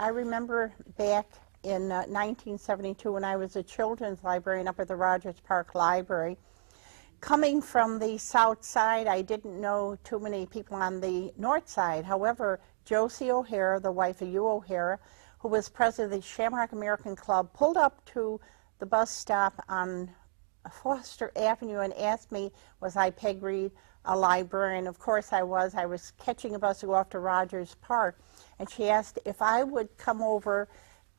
I remember back in 1972 when I was a children's librarian up at the Rogers Park Library. Coming from the south side, I didn't know too many people on the north side. However, Josie O'Hara, the wife of Hugh O'Hara, who was president of the Shamrock American Club, pulled up to the bus stop on Foster Avenue and asked me, was I Peg Reed, a librarian? Of course I was. I was catching a bus to go off to Rogers Park, and she asked if I would come over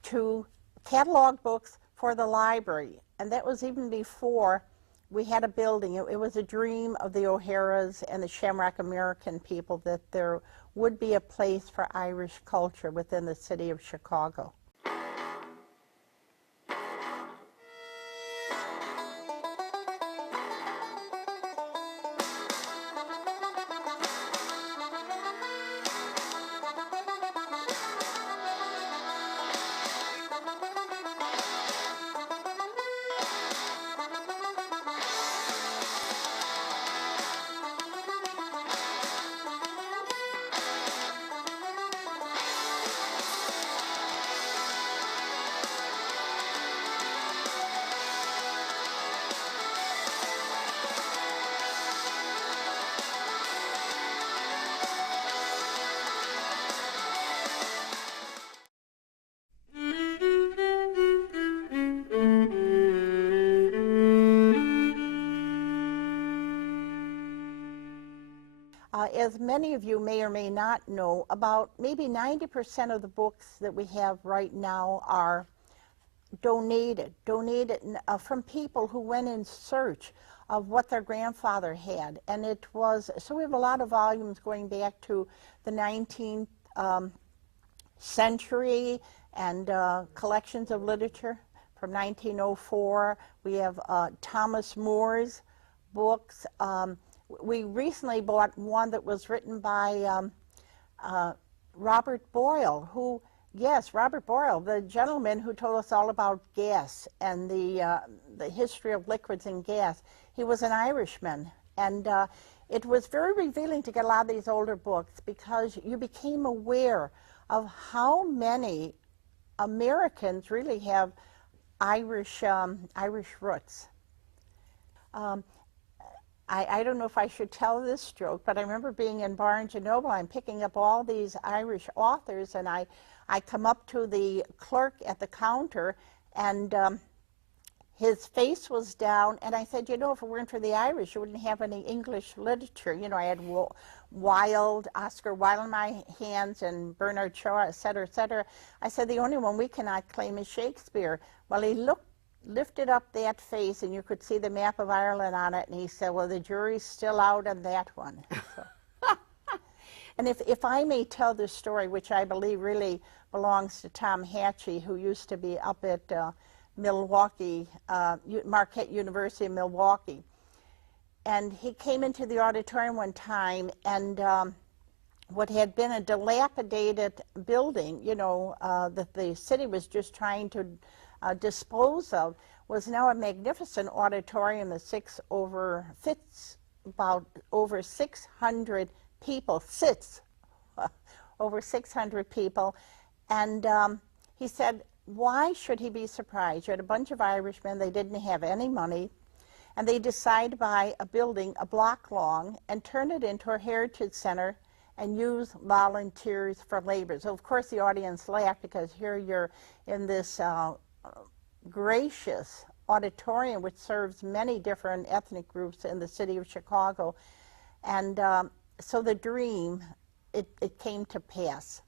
to catalog books for the library. And that was even before we had a building. It was a dream of the O'Haras and the Shamrock American people that there would be a place for Irish culture within the city of Chicago. As many of you may or may not know, about maybe 90% of the books that we have right now are donated from people who went in search of what their grandfather had. And it was, so we have a lot of volumes going back to the 19th century and collections of literature from 1904. We have Thomas More's books. We recently bought one that was written by Robert Boyle, who, yes, Robert Boyle, the gentleman who told us all about gas and the history of liquids and gas. He was an Irishman, and it was very revealing to get a lot of these older books because you became aware of how many Americans really have Irish roots. I don't know if I should tell this joke, but I remember being in Barnes & Noble. I'm picking up all these Irish authors, and I come up to the clerk at the counter, and his face was down, and I said, you know, if it weren't for the Irish, you wouldn't have any English literature. You know, I had Wilde, Oscar Wilde in my hands, and Bernard Shaw, et cetera, et cetera. I said, the only one we cannot claim is Shakespeare. Well, he lifted up that face, and you could see the map of Ireland on it, and he said, well, the jury's still out on that one. So. And if I may tell this story, which I believe really belongs to Tom Hatchie, who used to be up at Milwaukee, Marquette University in Milwaukee. And he came into the auditorium one time, and what had been a dilapidated building, you know, that the city was just trying to dispose of, was now a magnificent auditorium that fits about over 600 people, over 600 people. And he said, why should he be surprised? You had a bunch of Irishmen, they didn't have any money, and they decided to buy a building a block long and turn it into a heritage center and use volunteers for labor. So of course the audience laughed because here you're in this gracious auditorium which serves many different ethnic groups in the city of Chicago. And so the dream, it came to pass.